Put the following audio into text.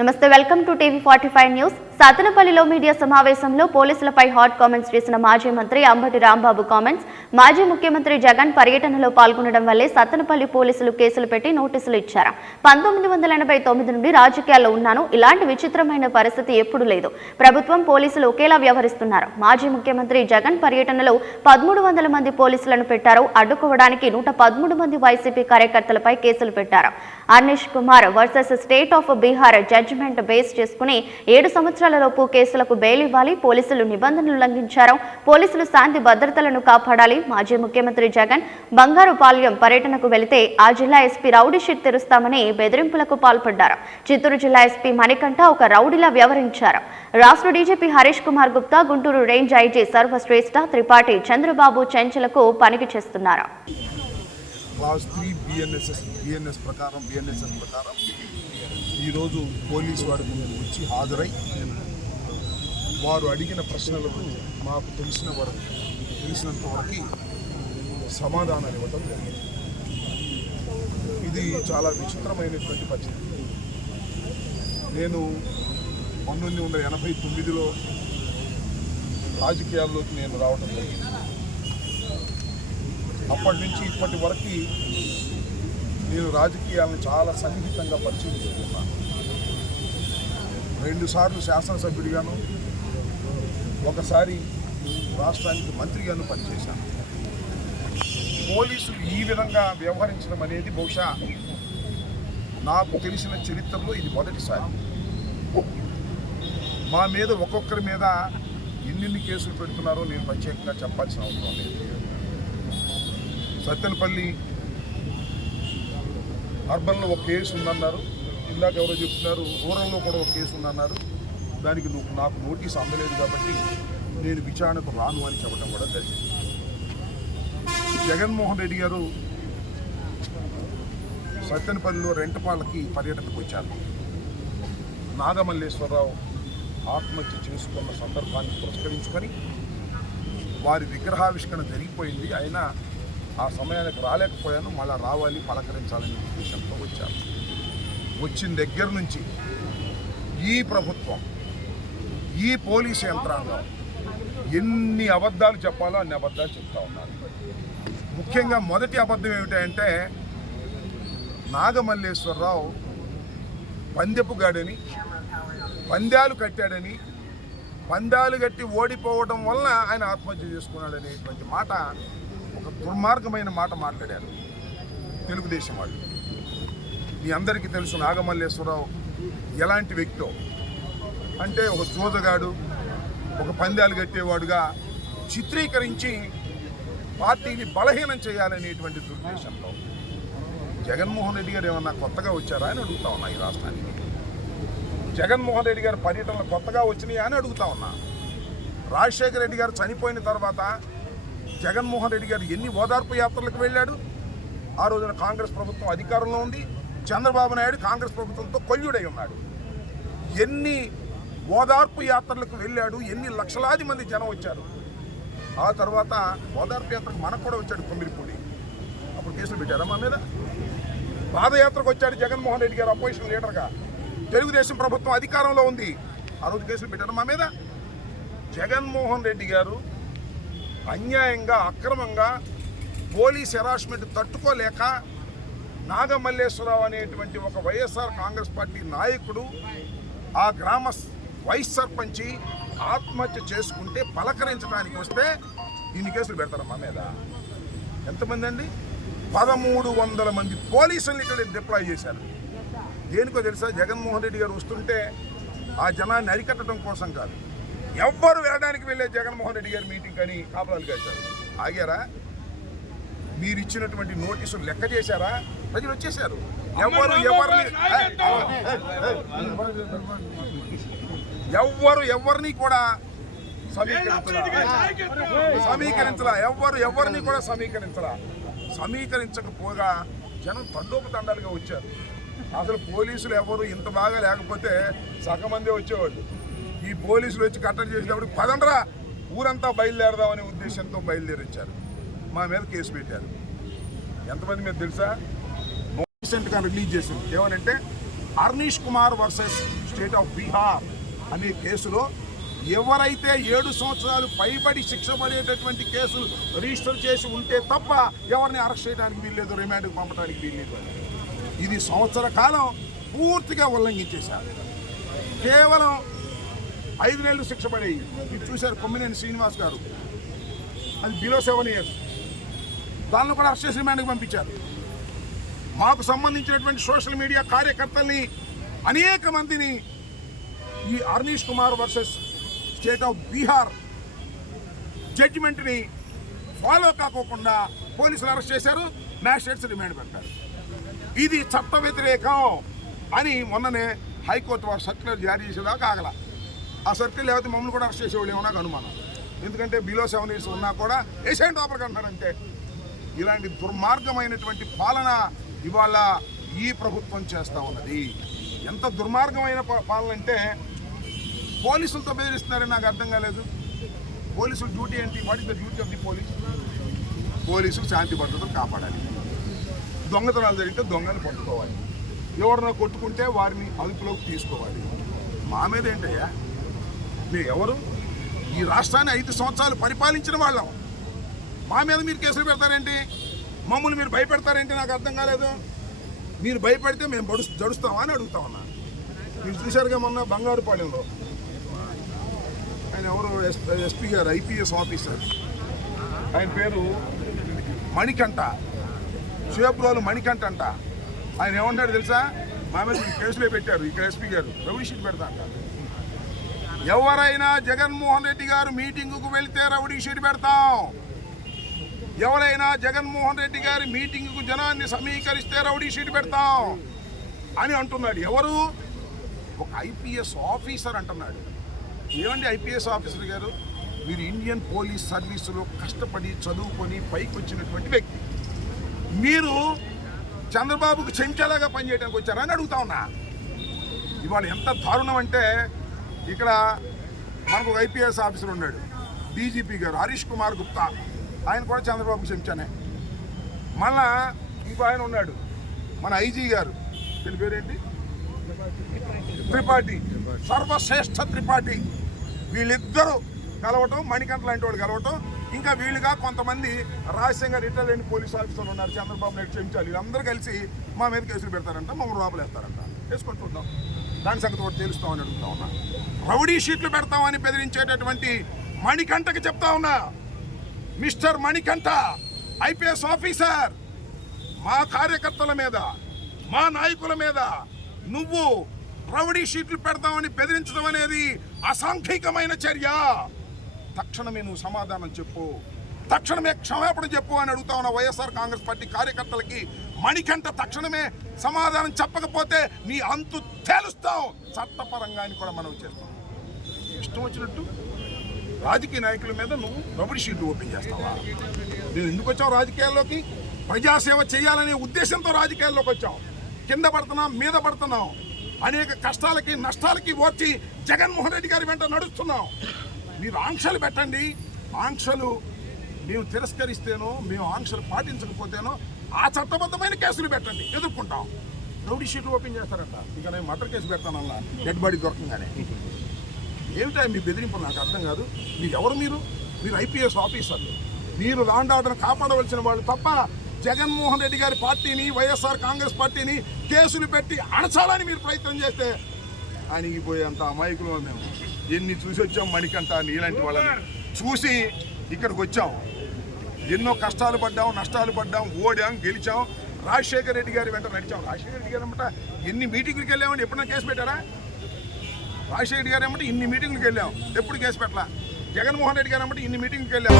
నమస్తే, welcome to TV 45 news. సతనపల్లిలో media సమావేశంలో పోలీసులపై హాట్ కామెంట్స్ చేసిన మాజీ మంత్రి అంబటి రాంబాబు కామెంట్స్. మాజీ ముఖ్యమంత్రి జగన్ పర్యటనలో పాల్గొనడం వల్లే సతనపల్లి పోలీసులు కేసులు పెట్టి నోటీసులు ఇచ్చారు. 1989 నుండి రాజకీయాల్లో ఉన్నాను, ఇలాంటి విచిత్రమైన పరిస్థితి ఎప్పుడూ లేదు. ప్రభుత్వం పోలీసులు ఒకేలా వ్యవహరిస్తున్నారు. మాజీ ముఖ్యమంత్రి జగన్ పర్యటనలో 1300 మంది పోలీసులను పెట్టారు. అడ్డుకోవడానికి 113 మంది వైసీపీ కార్యకర్తలపై కేసులు పెట్టారు. Arnesh Kumar versus State of Bihar judgment base చేసుకుని 7 సంవత్సరాలలోపు కేసులకు బెయిల్ ఇవ్వాలి. పోలీసులు నిబంధనలు ఉల్లంఘించారు. పోలీసులు శాంతి భద్రతలను కాపాడాలి. మాజీ ముఖ్యమంత్రి జగన్ బంగారుపాళ్యం పర్యటనకు వెళితే ఆ జిల్లా ఎస్పీ రౌడీ షీట్ తెరుస్తామని బెదిరింపులకు పాల్పడ్డారు. చిత్తూరు జిల్లా ఎస్పీ మణికంఠ ఒక రౌడీలా వ్యవహరించారు. రాష్ట్ర DGP Harish Kumar Gupta, Guntur range IG Sarvashreshtha Tripathi Chandrababu చెంచలకు పనికి చేస్తున్నారు. క్లాస్ 3 బిఎన్ఎస్ ప్రకారం ఈరోజు పోలీసు వారి ముందు వచ్చి హాజరై వారు అడిగిన ప్రశ్నలకు మాకు తెలిసినంత వరకు సమాధానాలు ఇవ్వడం జరిగింది. ఇది చాలా విచిత్రమైనటువంటి పరిస్థితి. నేను 1989లో రాజకీయాల్లోకి నేను రావడం జరిగింది. అప్పటి నుంచి ఇప్పటి వరకు నేను రాజకీయాలను చాలా సన్నిహితంగా పరిశీలిస్తున్నాను. 2 సార్లు శాసనసభ్యుడిగాను, ఒకసారి రాష్ట్రానికి మంత్రిగాను పనిచేశాను. పోలీసులు ఈ విధంగా వ్యవహరించడం అనేది బహుశా నాకు తెలిసిన చరిత్రలో ఇది మొదటిసారి. మా మీద ఒక్కొక్కరి మీద ఎన్ని కేసులు పెడుతున్నారో నేను ప్రత్యేకంగా చెప్పాల్సిన అవసరం లేదు. సత్తెనపల్లి అర్బన్లో ఒక కేసు ఉందన్నారు, ఇందాక ఎవరో చెప్తున్నారు రూరల్లో కూడా ఒక కేసు ఉందన్నారు. దానికి నాకు నోటీస్ అందలేదు కాబట్టి నేను విచారణకు రాను అని చెప్పడం కూడా జరిగింది. జగన్మోహన్ రెడ్డి గారు సత్తెనపల్లిలో రెంటపాలకి పర్యటనకు వచ్చారు. నాగమల్లేశ్వరరావు ఆత్మహత్య చేసుకున్న సందర్భాన్ని పురస్కరించుకొని వారి విగ్రహావిష్కరణ జరిగిపోయింది. అయినా ఆ సమయానికి రాలేకపోయాను, మళ్ళీ రావాలి, పలకరించాలనే ఉద్దేశంతో వచ్చాను. వచ్చిన దగ్గర నుంచి ఈ ప్రభుత్వం, ఈ పోలీసు యంత్రాంగం ఎన్ని అబద్ధాలు చెప్పాలో అన్ని అబద్ధాలు చెప్తా ఉన్నారు. ముఖ్యంగా మొదటి అబద్ధం ఏమిటంటే నాగమల్లేశ్వరరావు పందెపుగాడని, పందాలు కట్టాడని, పందాలు కట్టి ఓడిపోవడం వలన ఆయన ఆత్మహత్య చేసుకున్నాడనేటువంటి మాట, ఒక దుర్మార్గమైన మాట మాట్లాడారు తెలుగుదేశం వాళ్ళు. మీ అందరికీ తెలుసు నాగమల్లేశ్వరరావు ఎలాంటి వ్యక్తో. అంటే ఒక జోదగాడు, ఒక పందాలు కట్టేవాడుగా చిత్రీకరించి పార్టీని బలహీనం చేయాలనేటువంటి దుర్దేశంలో జగన్మోహన్ రెడ్డి గారు ఏమన్నా కొత్తగా వచ్చారా అని అడుగుతా ఉన్నా. ఈ రాష్ట్రానికి జగన్మోహన్ రెడ్డి గారు పర్యటనలు కొత్తగా వచ్చినాయా అని అడుగుతా ఉన్నా. రాజశేఖర రెడ్డి గారు చనిపోయిన తర్వాత జగన్మోహన్ రెడ్డి గారు ఎన్ని ఓదార్పు యాత్రలకు వెళ్ళాడు. ఆ రోజున కాంగ్రెస్ ప్రభుత్వం అధికారంలో ఉంది. చంద్రబాబు నాయుడు కాంగ్రెస్ ప్రభుత్వంతో కొల్యుడై ఉన్నాడు. ఎన్ని ఓదార్పు యాత్రలకు వెళ్ళాడు, ఎన్ని లక్షలాది మంది జనం వచ్చారు. ఆ తర్వాత ఓదార్పు యాత్రకు మనకు కూడా వచ్చాడు కొమ్మిరిపూడి. అప్పుడు కేసులు పెట్టారా మా మీద? పాదయాత్రకు వచ్చాడు జగన్మోహన్ రెడ్డి గారు అపోజిషన్ లీడర్గా. తెలుగుదేశం ప్రభుత్వం అధికారంలో ఉంది, ఆ రోజు కేసులు పెట్టారు మా మీద. జగన్మోహన్ రెడ్డి గారు అన్యాయంగా, అక్రమంగా పోలీస్ హెరాస్మెంట్ తట్టుకోలేక నాగమల్లేశ్వరరావు అనేటువంటి ఒక వైఎస్ఆర్ కాంగ్రెస్ పార్టీ నాయకుడు, ఆ గ్రామ వైస్ సర్పంచి ఆత్మహత్య చేసుకుంటే పలకరించడానికి వస్తే ఇన్ని కేసులు పెడతారు మా మీద. ఎంతమంది అండి? 1300 మంది పోలీసుల్ని ఇక్కడ డిప్లాయ్ చేశారు. దేనికో తెలుసా? జగన్మోహన్ రెడ్డి గారు వస్తుంటే ఆ జనాన్ని అరికట్టడం కోసం కాదు. ఎవ్వరు వెళ్ళడానికి వెళ్ళే జగన్మోహన్ రెడ్డి గారి మీటింగ్ అని కాపలాలు కాశారు. ఆగారా? మీరు ఇచ్చినటువంటి నోటీసులు లెక్క చేశారా? ప్రజలు వచ్చేశారు. ఎవరిని కూడా సమీకరించకపోగా జనం తండోపతండాలుగా వచ్చారు. అసలు పోలీసులు ఎవరు ఇంత బాగా లేకపోతే సగం మందే వచ్చేవాళ్ళు. ఈ పోలీసులు వచ్చి కట్టడి చేసినప్పుడు పదండ్రా ఊరంతా బయలుదేరదామనే ఉద్దేశంతో బయలుదేరించారు. మా మీద కేసు పెట్టారు. ఎంతమంది మీద తెలుసా? రీసెంట్గా రిలీజ్ చేసింది ఏమనంటే Arnesh Kumar versus State of Bihar అనే కేసులో ఎవరైతే 7 సంవత్సరాలు పైబడి శిక్ష పడేటటువంటి కేసులు రిజిస్టర్ చేసి ఉంటే తప్ప ఎవరిని అరెస్ట్ చేయడానికి వీల్లేదు, రిమాండ్కి పంపడానికి వీల్లేదు. ఇది సంవత్సర కాలం పూర్తిగా ఉల్లంఘించేశారు. కేవలం 5 నెలలు శిక్ష పడేవి. మీరు చూశారు కొమ్మినేని శ్రీనివాస్ గారు, అది బిలో 7 years. దానిలో కూడా అరెస్ట్ చేసి రిమాండ్కి పంపించారు. మాకు సంబంధించినటువంటి సోషల్ మీడియా కార్యకర్తల్ని అనేక మందిని ఈ Arnesh Kumar versus State of Bihar జడ్జిమెంట్ని ఫాలో కాకోకుండా పోలీసులు అరెస్ట్ చేశారు, మ్యాజిస్ట్రేట్స్ రిమాండ్ పెట్టారు. ఇది చట్ట వ్యతిరేకం అని మొన్ననే హైకోర్టు వారు సర్క్యులర్ జారీ చేసేదాకా ఆగల. ఆ సర్క్యులర్ లేకపోతే మమ్మల్ని కూడా అరెస్ట్ చేసేవాళ్ళు ఏమో నాకు అనుమానం. ఎందుకంటే బిలో 7 years ఉన్నా కూడా ఏషియన్ టాపర్గా అంటారంటే. ఇలాంటి దుర్మార్గమైనటువంటి పాలన ఇవాళ ఈ ప్రభుత్వం చేస్తూ ఉన్నది. ఎంత దుర్మార్గమైన పాలన అంటే పోలీసులతో బెదిరిస్తున్నారని నాకు అర్థం కాలేదు. పోలీసుల డ్యూటీ ఏంటి? What is the duty of the police? పోలీసులు శాంతి భద్రతలు కాపాడాలి. దొంగతనాలు జరిగితే దొంగలు పట్టుకోవాలి. ఎవరినో కొట్టుకుంటే వారిని అదుపులోకి తీసుకోవాలి. మా మీద ఏంటయ్యా? మీరు ఎవరు? ఈ రాష్ట్రాన్ని 5 సంవత్సరాలు పరిపాలించిన వాళ్ళం. మా మీద మీరు కేసులు పెడతారేంటి? మమ్మల్ని మీరు భయపెడతారేంటి? నాకు అర్థం కాలేదు. మీరు భయపెడితే మేము జడుస్తామా అని అడుగుతా ఉన్నా. మీరు చూశారుగా మొన్న బంగారుపాలెంలో ఆయన ఎవరు ఎస్పీ గారు, ఐపీఎస్ ఆఫీసర్, ఆయన పేరు మణికంఠ, శివపురాలు మణికంఠ అంట. ఆయన ఏమంటాడు తెలుసా? మా మీద కేసులే పెట్టారు, ఇక్కడ ఎస్పీ గారు రౌడీ షీట్ పెడతా అంటారు. ఎవరైనా జగన్మోహన్ రెడ్డి గారు మీటింగుకు వెళ్తే రౌడీ షీట్ పెడతాం. ఎవరైనా జగన్మోహన్ రెడ్డి గారి మీటింగుకు జనాన్ని సమీకరిస్తే రౌడీ షీట్ పెడతాం అని అంటున్నాడు. ఎవరు? ఒక ఐపీఎస్ ఆఫీసర్ అంటున్నాడు. ఏమండి ఐపీఎస్ ఆఫీసర్ గారు, మీరు ఇండియన్ పోలీస్ సర్వీసులో కష్టపడి చదువుకొని పైకి వచ్చినటువంటి వ్యక్తి, మీరు చంద్రబాబుకు చెంచాలాగా పనిచేయడానికి వచ్చారని అడుగుతా ఉన్నా. ఇవాళ ఎంత దారుణం అంటే, ఇక్కడ మనకు ఒక ఐపీఎస్ ఆఫీసర్ ఉన్నాడు, డీజీపీ గారు హరీష్ కుమార్ గుప్తా, ఆయన కూడా చంద్రబాబుకు చెంచానే. మళ్ళా ఇంకో ఆయన ఉన్నాడు మన ఐజీ గారు, వీళ్ళ పేరేంటి? త్రిపాఠి, సర్వశ్రేష్ఠ త్రిపాఠి. వీళ్ళిద్దరూ కలవటం, మణికంఠ లాంటి వాళ్ళు కలవటం, ఇంకా వీళ్ళుగా కొంతమంది రహస్యంగా రిటైర్డ్ అయిన పోలీస్ ఆఫీసర్లు ఉన్నారు, చంద్రబాబు నాయుడు చెంచాలి. వీళ్ళందరూ కలిసి మా మీద కేసులు పెడతారంట, మమ్మల్ని లోపలేస్తారంట. వేసుకుంటున్నాం, దాని సంగతి ఒకటి తెలుస్తామని అడుగుతా ఉన్నా. రౌడీ షీట్లు పెడతామని బెదిరించేటటువంటి మణికంఠకి చెప్తా ఉన్నా, మిస్టర్ మణికంఠ ఐపీఎస్ ఆఫీసర్, మా కార్యకర్తల మీద, మా నాయకుల మీద నువ్వు రౌడీ షీట్లు పెడతామని బెదిరించడం అనేది అసాంఘికమైన చర్య. తక్షణమే నువ్వు సమాధానం చెప్పు, తక్షణమే క్షమాపణ చెప్పు అని అడుగుతా ఉన్న వైఎస్ఆర్ కాంగ్రెస్ పార్టీ కార్యకర్తలకి మణికంఠ తక్షణమే సమాధానం చెప్పకపోతే నీ అంతు తేలుస్తాం చట్టపరంగా అని కూడా మనం చేస్తాం. ఇష్టం వచ్చినట్టు రాజకీయ నాయకుల మీద నువ్వు రౌడీ షీట్లు ఓపెన్ చేస్తావా? నువ్వు ఎందుకు వచ్చావు రాజకీయాల్లోకి? ప్రజాసేవ చేయాలనే ఉద్దేశంతో రాజకీయాల్లోకి వచ్చావు. కింద పడుతున్నాం, మీద పడుతున్నాం, అనేక కష్టాలకి నష్టాలకి ఓర్చి జగన్మోహన్ రెడ్డి గారి వెంట నడుస్తున్నాం. మీరు ఆంక్షలు పెట్టండి, ఆంక్షలు మేము తిరస్కరిస్తేనో, మేము ఆంక్షలు పాటించకపోతేనో ఆ చట్టబద్ధమైన కేసులు పెట్టండి, ఎదుర్కొంటాం. రౌడీ షీట్లు ఓపెన్ చేస్తారంట. ఇక నేను మర్డర్ కేసు పెడతానల్లా డెడ్ బాడీ దొరకంగానే. ఏమిటా మీ బెదిరింపులు? నాకు అర్థం కాదు. మీరు ఎవరు? మీరు ఐపీఎస్ ఆఫీసర్లు, మీరు లాండ్ ఆర్డర్ను కాపాడవలసిన వాళ్ళు తప్ప జగన్మోహన్ రెడ్డి గారి పార్టీని, వైఎస్ఆర్ కాంగ్రెస్ పార్టీని కేసులు పెట్టి అణచాలని మీరు ప్రయత్నం చేస్తే అణిగిపోయేంత అమాయకులు మేము. ఎన్ని చూసి వచ్చాం మణికంఠ, నీలాంటి వాళ్ళని చూసి ఇక్కడికి వచ్చాం. ఎన్నో కష్టాలు పడ్డాం, నష్టాలు పడ్డాం, ఓడాం, గెలిచాం. రాజశేఖర రెడ్డి గారి వెంట నడిచాం. రాజశేఖర రెడ్డి గారు అన్నమాట ఎన్ని మీటింగ్లకు వెళ్ళామండి? ఎప్పుడైనా కేసు పెట్టారా? రాజశేఖర రెడ్డి గారు ఏమంటే ఇన్ని మీటింగ్లకు వెళ్ళాం, ఎప్పుడు కేసు పెట్టలా. జగన్మోహన్ రెడ్డి గారు ఏమంటే ఇన్ని మీటింగ్కి వెళ్ళాం.